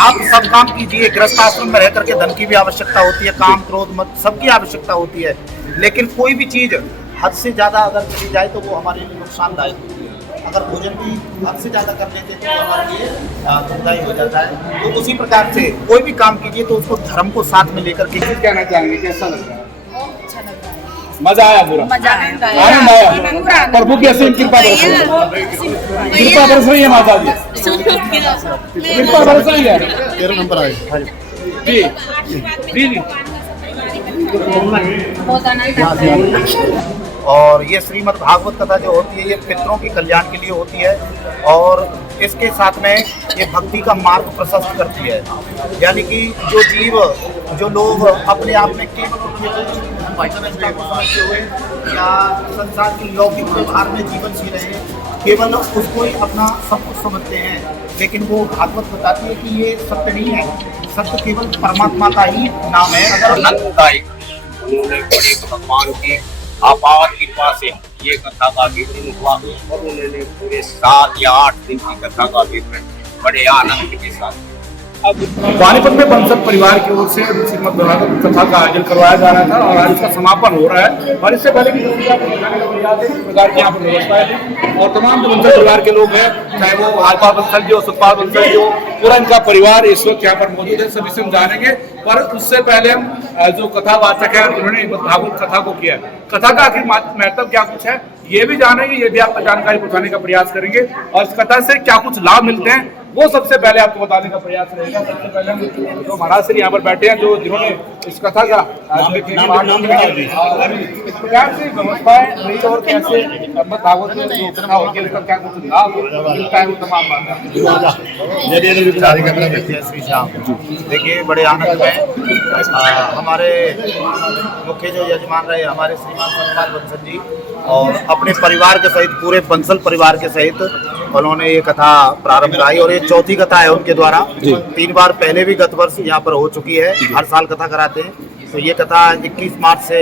आप सब काम कीजिए। गृहस्थ आश्रम में रह करके धन की भी आवश्यकता होती है, काम क्रोध मत सबकी आवश्यकता होती है, लेकिन कोई भी चीज हद से ज्यादा अगर चली जाए तो वो हमारे लिए नुकसानदायक होती है। अगर भोजन भी हद से ज्यादा कर लेते तो हमारे लिए दुखदायी हो जाता है। तो उसी प्रकार से कोई भी काम कीजिए तो उसको धर्म को साथ में लेकर के कहना चाहेंगे, कैसा लग रहा है? अच्छा लग रहा है। मजा आया पूरा? आनंद आनंद आया। प्रभु की असीम कृपा बरस रही है, कृपा बरस रही है माता जी, कृपा बरस रही है। 13 नंबर आए जी जी जी। बहुत आनंद। और ये श्रीमद् भागवत कथा जो होती है ये पितरों के कल्याण के लिए होती है और इसके साथ में ये भक्ति का मार्ग प्रशस्त करती है। यानी कि जो जीव जो लोग अपने आप में केवल वाइटनता को समझते हुए या संसार की लौकिक व्यवहार में जीवन जी रहे हैं, केवल उसको ही अपना सब कुछ समझते हैं, लेकिन वो भागवत बताती है कि ये सत्य नहीं है। सत्य केवल परमात्मा का ही नाम है। अगर आनंददायक उन्होंने बड़े भगवान की आपार कृपा से ये कथा का विवरण हुआ और उन्होंने पूरे 7 या 8 दिन की कथा का विवरण बड़े आनंद के साथ। अब पानीपत में बंसल परिवार की ओर से श्रीमद् भागवत कथा का आयोजन करवाया जा रहा था और आज इसका समापन हो रहा है। और इससे पहले भी प्रकार की यहाँ पर व्यवस्थाएं थी और तमाम जो बंसल परिवार के लोग हैं, चाहे वो राजपाल बंसल जी हो, सुखपाल बंसल जी हो, पूरा इनका परिवार इस वक्त यहाँ पर मौजूद है। सभी से हम जानेंगे, पर उससे पहले हम जो कथावाचक है उन्होंने भागवत कथा को किया है, कथा का आखिर महत्व क्या कुछ है ये भी जानेंगे, ये भी आपको जानकारी पहुंचाने का प्रयास करेंगे और इस कथा से क्या कुछ लाभ मिलते हैं वो सबसे पहले आपको बताने का प्रयास रहेगा। सबसे पहले हम जो महाराज श्री यहाँ पर बैठे हैं, जो जिन्होंने इस कथा का इस प्रकार से व्यवस्थाएं रही और कैसे भागवत में जो कथा होती है उसका क्या कुछ लाभ मिलता है वो तमाम बातें। श्री श्याम देखिए, बड़े आनंद में हमारे मुख्य जो यजमान रहे हमारे श्रीमान सुखपाल बंसल जी और अपने परिवार के सहित पूरे बंसल परिवार के सहित उन्होंने ये कथा प्रारंभ कराई और ये चौथी कथा है उनके द्वारा। 3 बार पहले भी गत वर्ष यहाँ पर हो चुकी है, हर साल कथा कराते हैं। तो ये कथा 21 मार्च से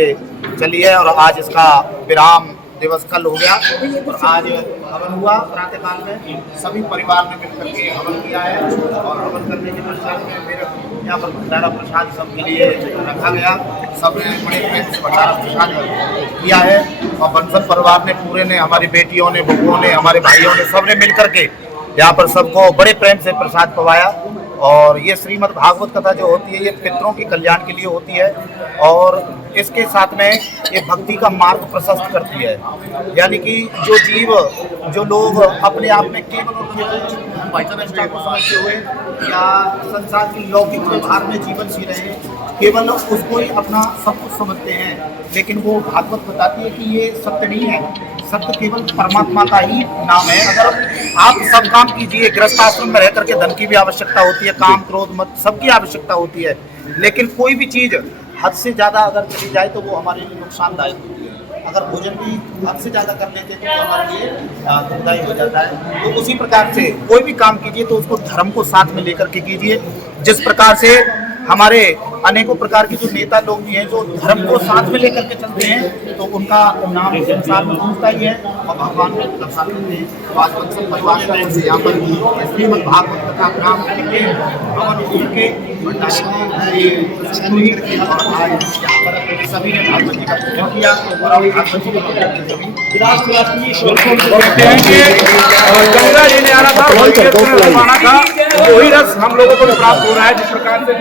चली है और आज इसका विराम दिवस कल हो गया और आज हवन हुआ। प्रातःकाल में सभी परिवार ने मिलकर के हवन किया है और हवन करने के पश्चात में फिर यहाँ पर भंडारा प्रसाद सबके लिए रखा गया। सबने बड़े प्रेम से भंडारा प्रसाद किया है और बंसल परिवार ने पूरे ने, हमारी बेटियों ने, बहूओं ने, हमारे भाइयों ने, सबने मिलकर के यहाँ पर सबको बड़े प्रेम से प्रसाद पवाया। और ये श्रीमद् भागवत कथा जो होती है ये पितरों के कल्याण के लिए होती है और इसके साथ में ये भक्ति का मार्ग प्रशस्त करती है। यानी कि जो जीव जो लोग अपने आप में केवल वाइटनता को समझते हुए या संसार की लौकिक व्यवहार में जीवन जी रहे हैं, केवल उसको ही अपना सब कुछ समझते हैं, लेकिन वो भागवत बताती है कि ये सत्य नहीं है। सत्य केवल परमात्मा का ही नाम है। अगर आप सब काम कीजिए। गृहस्थ आश्रम में रह करके धन की भी आवश्यकता होती है, काम क्रोध मत सबकी आवश्यकता होती है, लेकिन कोई भी चीज हद से ज्यादा अगर चली जाए तो वो हमारे लिए नुकसानदायक होती है। अगर भोजन भी हद से ज्यादा कर लेते तो हमारे लिए दुखदायी हो जाता है। तो उसी प्रकार से कोई भी काम कीजिए तो उसको धर्म को साथ में लेकर के कीजिए। जिस प्रकार से हमारे अनेकों प्रकार के जो नेता लोग भी हैं जो धर्म को साथ में लेकर के चलते हैं तो उनका नाम संसार में पहुंचता ही है और भगवान को दर्शा करते हैं। तो आज बंसल परिवार की ओर से यहाँ पर श्रीमद् भागवत कथा नाम करके हवन उनके सभी ने भागवत जी का पूजन किया और भागवत जी गंगा जी ने आना था, वही रस हम लोगों को प्राप्त हो रहा है। जिस प्रकार से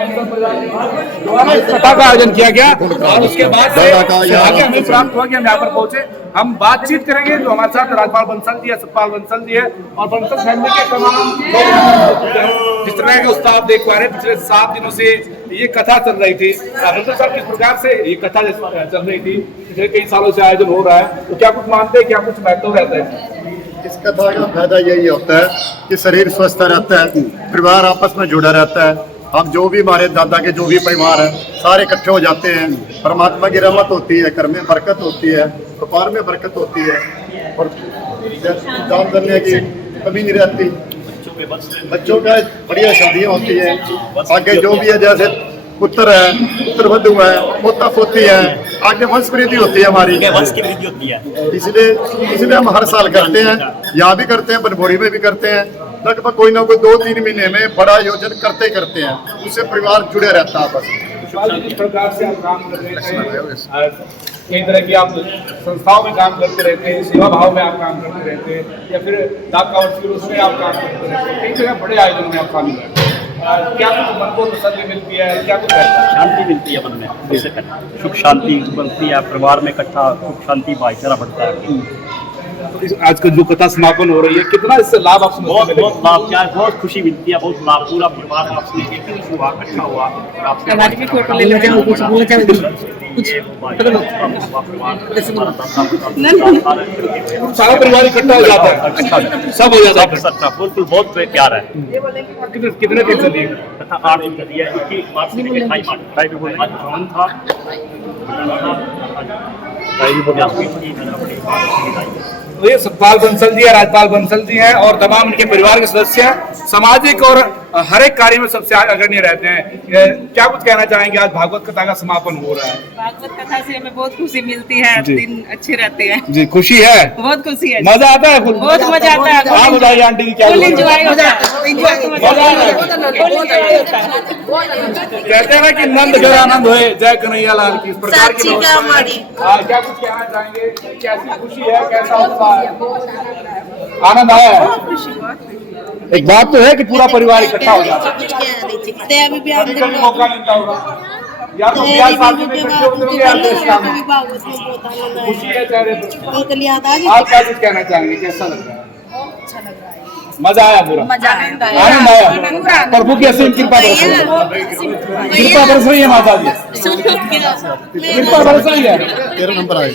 कथा का आयोजन किया गया और उसके बाद आगे हमें प्राप्त हुआ कि हम यहाँ पर पहुंचे। हम बातचीत करेंगे जो हमारे साथ राजपाल बंसल जी है, सुखपाल बंसल जी है और बंसल फैमिली के तमाम लोग। जिस तरह के उस्ताद देख पा रहे हैं, पिछले 7 दिनों से ये कथा चल रही थी। बंसल साहब किस प्रकार से ये कथा चल रही थी, पिछले कई सालों से आयोजन हो रहा है, तो क्या कुछ मानते हैं, क्या कुछ महत्व रहता है? इस कथा का फायदा यही होता है कि शरीर स्वस्थ रहता है, परिवार आपस में जुड़ा रहता है। हम जो भी हमारे दादा के जो भी परिवार है सारे इकट्ठे हो जाते हैं। परमात्मा की रहमत होती है, घर में बरकत होती है, व्यापार में बरकत होती है और दान करने की कमी नहीं रहती। बच्चों का बढ़िया शादियाँ होती है। आगे जो भी है, जैसे पुत्र है, पुत्र वधू है, पोता पोती है, आगे वंश वृद्धि होती है, हमारी वंश की वृद्धि होती है। इसलिए हम हर साल करते हैं, यहाँ भी करते हैं, बनभोड़ी में भी करते हैं लगभग कोई ना कोई 2-3 महीने में बड़ा आयोजन करते करते हैं, उससे परिवार जुड़े रहता है आपस में। जिस प्रकार से आप काम कर रहे थे, कई तरह की आप संस्थाओं में काम करते रहते हैं, सेवा भाव में आप काम करते रहते हैं, या फिर डाक का वर्ष में आप काम करते रहते हैं, कई जगह बड़े आयोजन में आप शामिल रहते हैं। क्या कुछ मन को तसल्ली मिलती है, क्या कुछ शांति मिलती है मन में, जैसे सुख शांति बनती है, परिवार में इकट्ठा सुख शांति भाईचारा बढ़ता है। तो इस आज का जो कथा समापन हो रही है, कितना इससे लाभ आप बहुत बहुत लाभ क्या है, बहुत खुशी मिलती है, बहुत लाभ, पूरा परिवार आपसे एक ही हुआ, इकट्ठा हुआ और आपसे हमारी भी फोटो ले लेते हैं, कुछ बोल जाओ सारा परिवार इकट्ठा हो जाता है, सब हो जाता है, सच्चा बिल्कुल बहुत प्यार है। कितने दिन चली है तथा 8 दिन चली है, 21 मार्च से लेकर 28 मार्च तक आज भवन था। तो ये सतपाल बंसल जी है, राजपाल बंसल जी हैं और तमाम उनके परिवार के सदस्य हैं, सामाजिक और हर एक कार्य में सबसे अग्रणी रहते हैं। क्या कुछ कहना चाहेंगे, आज भागवत कथा का समापन हो रहा है? भागवत कथा से हमें बहुत खुशी मिलती है, दिन अच्छे रहते हैं जी, खुशी है, बहुत खुशी है, मजा आता है, बहुत मजा आता है। आप बताइए आंटी की क्या फुल एंजॉय होता है, कहते हैं ना कि नंद घर आनंद होए, जय कन्हैया लाल की, इस प्रकार की क्या कुछ कहना चाहेंगे, कैसी खुशी है, कैसा उत्साह है, आनंद आया है? एक बात तो है कि पूरा परिवार इकट्ठा हो जाता है, कभी मौका मिलता होगा या तो ब्याह शादी में इकट्ठे होते या तो इस काम में खुशी है चेहरे पर। आप क्या कुछ कहना चाहेंगे, कैसा लग रहा है? मजा आया, पूरा आनंद आया, प्रभु की असीम कृपा बरस रही है, कृपा बरस रही है माता जी, कृपा बरस रही है। 13 नंबर आए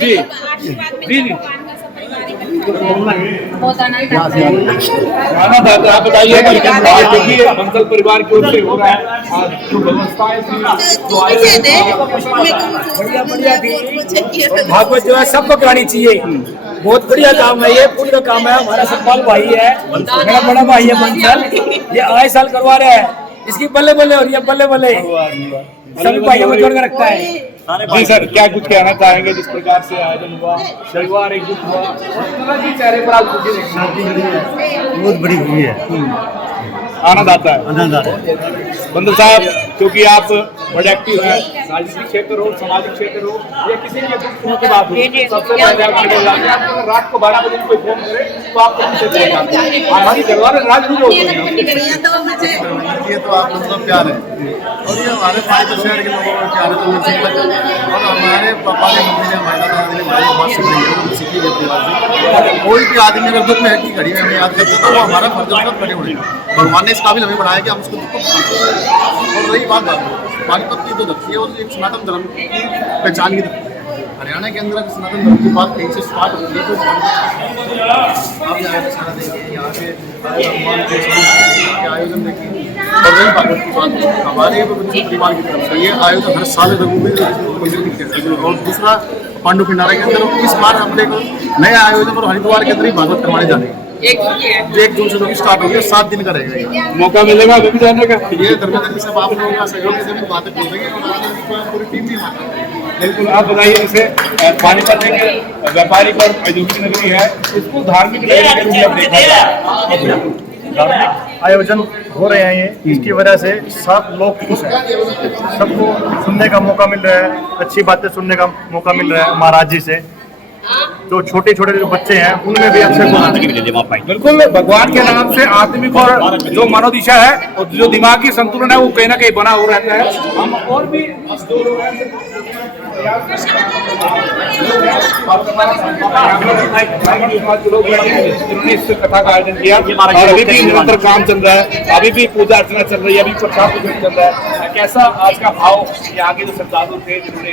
जी जी जी, बहुत आनंद आता है। आनंद आता है। आप बताइए क्योंकि बंसल परिवार की ओर से हो रहा है, जो व्यवस्थाएं भागवत जो है सबको करानी चाहिए, बहुत बढ़िया काम है, ये पुण्य का काम है। हमारा सतपाल भाई है, मेरा बड़ा भाई है बंसल, ये आए साल करवा रहे हैं, इसकी बल्ले बल्ले हो रही है, बल्ले बल्ले सभी भाइयों को जोड़ कर रखता है। जी सर, क्या कुछ कहना चाहेंगे, जिस प्रकार से आयोजन हुआ, परिवार एकजुट हुआ, चेहरे पर आप खुशी देखते बहुत बड़ी हुई है, आनंद आता है, आनंद आ रहा है। बंदर साहब, क्योंकि आप बड़े एक्टिव हैं, राजनीतिक क्षेत्र हो, सामाजिक क्षेत्र हो, या किसी भी दुखों की बात हो, सबसे पहले आप खड़े हो जाते हैं। आप रात को 12 बजे कोई फोन करे तो आप कहीं से बोल जाते हैं, हमारी परिवार राज नहीं बोलते हैं। ये तो आप लोगों का प्यार है और ये हमारे 5 शहर के लोगों का प्यार है, तो उनसे और हमारे पापा ने मम्मी ने हमारे दादा ने बड़ी बात सिखाई है, उनसे सीखी है परिवार से। कोई भी आदमी अगर दुख में है कि घड़ी में हमें याद करते तो वो हमारा फर्ज है खड़े होने का। भगवान ने इस काबिल हमें बनाया कि हम उसको दुख को। और रही बात पानीपत की तो धरती है और एक सनातन धर्म की पहचान की धरती है। हरियाणा के अंदर सनातन धर्म की बात कहीं से स्टार्ट होती है तो आप यहाँ सारा देखिए, यहाँ के भगवान के आयोजन देखिए। और रही भागवत की बात, हमारे परिवार की तरफ से ये आयोजन हर साल और दूसरा पांडु पिंडारा के अंदर इस बार हमने को नया आयोजन और हरिद्वार के अंदर ही भागवत करवाने जाने हैं। 1 जून से स्टार्ट हो गया, 7 दिन का रहेगा। मौका मिलेगा अभी भी जाने का? ये धर्मेंद्र सब आप लोगों का सहयोग से भी बातें बोल रही है और पूरी टीम भी बिल्कुल। आप बताइए, जैसे पानीपत एक व्यापारिक और औद्योगिक नगरी है, इसको धार्मिक नगरी के रूप में देखा जाए। धार्मिक आयोजन हो रहे हैं, ये इसकी वजह से सब लोग खुश हैं, सबको सुनने का मौका मिल रहा है, अच्छी बातें सुनने का मौका मिल रहा है महाराज जी से। तो छोटे छोटे जो बच्चे हैं उनमें भी अच्छे बिल्कुल भगवान के नाम से आत्मिक और जो मनोदिशा है और जो दिमागी संतुलन है वो कहीं ना कहीं बना हो रहता है। हम और भी जो लोग हैं जिन्होंने इस कथा का आयोजन किया और अभी भी निरंतर काम चल रहा है, अभी भी पूजा अर्चना चल रही है, अभी प्रसाद पूजन चल रहा है। कैसा आज का भाव, यहाँ के जो श्रद्धालु थे जिन्होंने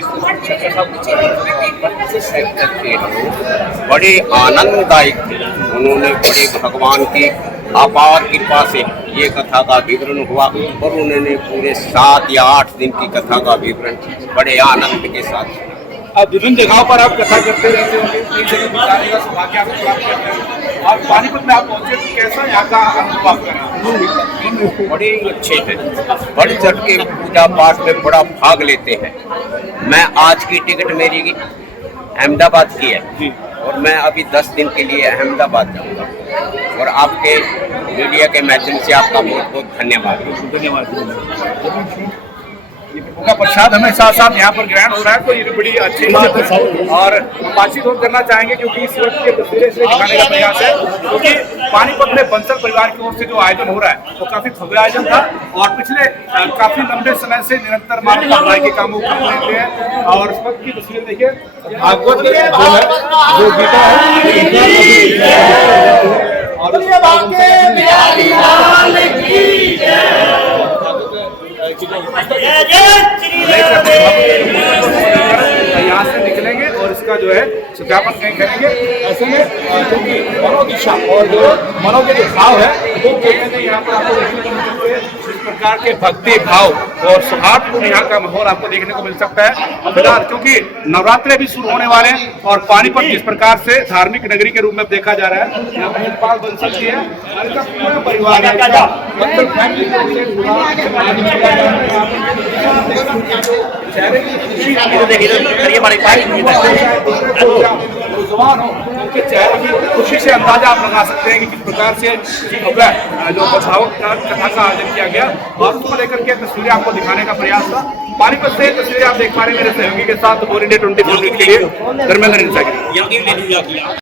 बड़े आनंददायक थे, उन्होंने बड़े भगवान की अपार कृपा से ये कथा का विवरण हुआ और उन्होंने पूरे 7 या 8 दिन की कथा का विवरण बड़े आनंद के साथ। अब विभिन्न जगहों पर आप कथा करते रहते होंगे, एक जगह बिताने का सौभाग्य आपको प्राप्त करते हैं और पानीपत में आप पहुंचे तो कैसा यहाँ का अनुभव आपका रहा? बड़े अच्छे हैं, बढ़ चढ़ के पूजा पाठ में बड़ा भाग लेते हैं। मैं आज की टिकट मेरी अहमदाबाद की है और मैं अभी 10 दिन के लिए अहमदाबाद जाऊंगा। और आपके मीडिया के माध्यम से आपका बहुत बहुत धन्यवाद। धन्यवाद। उनका प्रसाद हमें साथ साथ यहाँ पर ग्रहण हो रहा है, तो ये भी बड़ी अच्छी बात है। और बातचीत और करना चाहेंगे क्योंकि इस वक्त की तस्वीरें से दिखाने का प्रयास है, क्योंकि पानीपत में बंसल परिवार की ओर से जो आयोजन हो रहा है वो काफी भव्य आयोजन था और पिछले काफी लंबे समय से निरंतर मानव भलाई के कामों कर रहे हैं। और इस वक्त की तस्वीरें देखिए, भागवत जो है जो गीता है और यहाँ से निकलेंगे और इसका जो है सत्यापन कहीं करेंगे। ऐसे में क्योंकि मनोदिशा और जो मनो के जो भाव है वो कहते यहाँ पर आपको देखने को मिल सकते हैं। इस प्रकार के भक्ति भाव और सौहार्द यहाँ का माहौल आपको देखने को मिल सकता है। फिलहाल क्योंकि नवरात्रे भी शुरू होने वाले हैं और पानीपत जिस प्रकार से धार्मिक नगरी के रूप में देखा जा रहा है, यहाँ पर यशपाल बंसल जी है, इनका पूरा परिवार है, बंसल फैमिली से चेहरे की खुशी जवान हो उनके चेहरे की खुशी से अंदाजा आप लगा सकते हैं कि किस प्रकार से कथा का आयोजन किया गया और उसको लेकर के तस्वीरें आपको दिखाने का प्रयास था। पानीपत से तस्वीरें आप देख पा रहे हैं मेरे सहयोगी के साथ और इंडिया 24 न्यूज के लिए धर्मेंद्र इंसागिरी।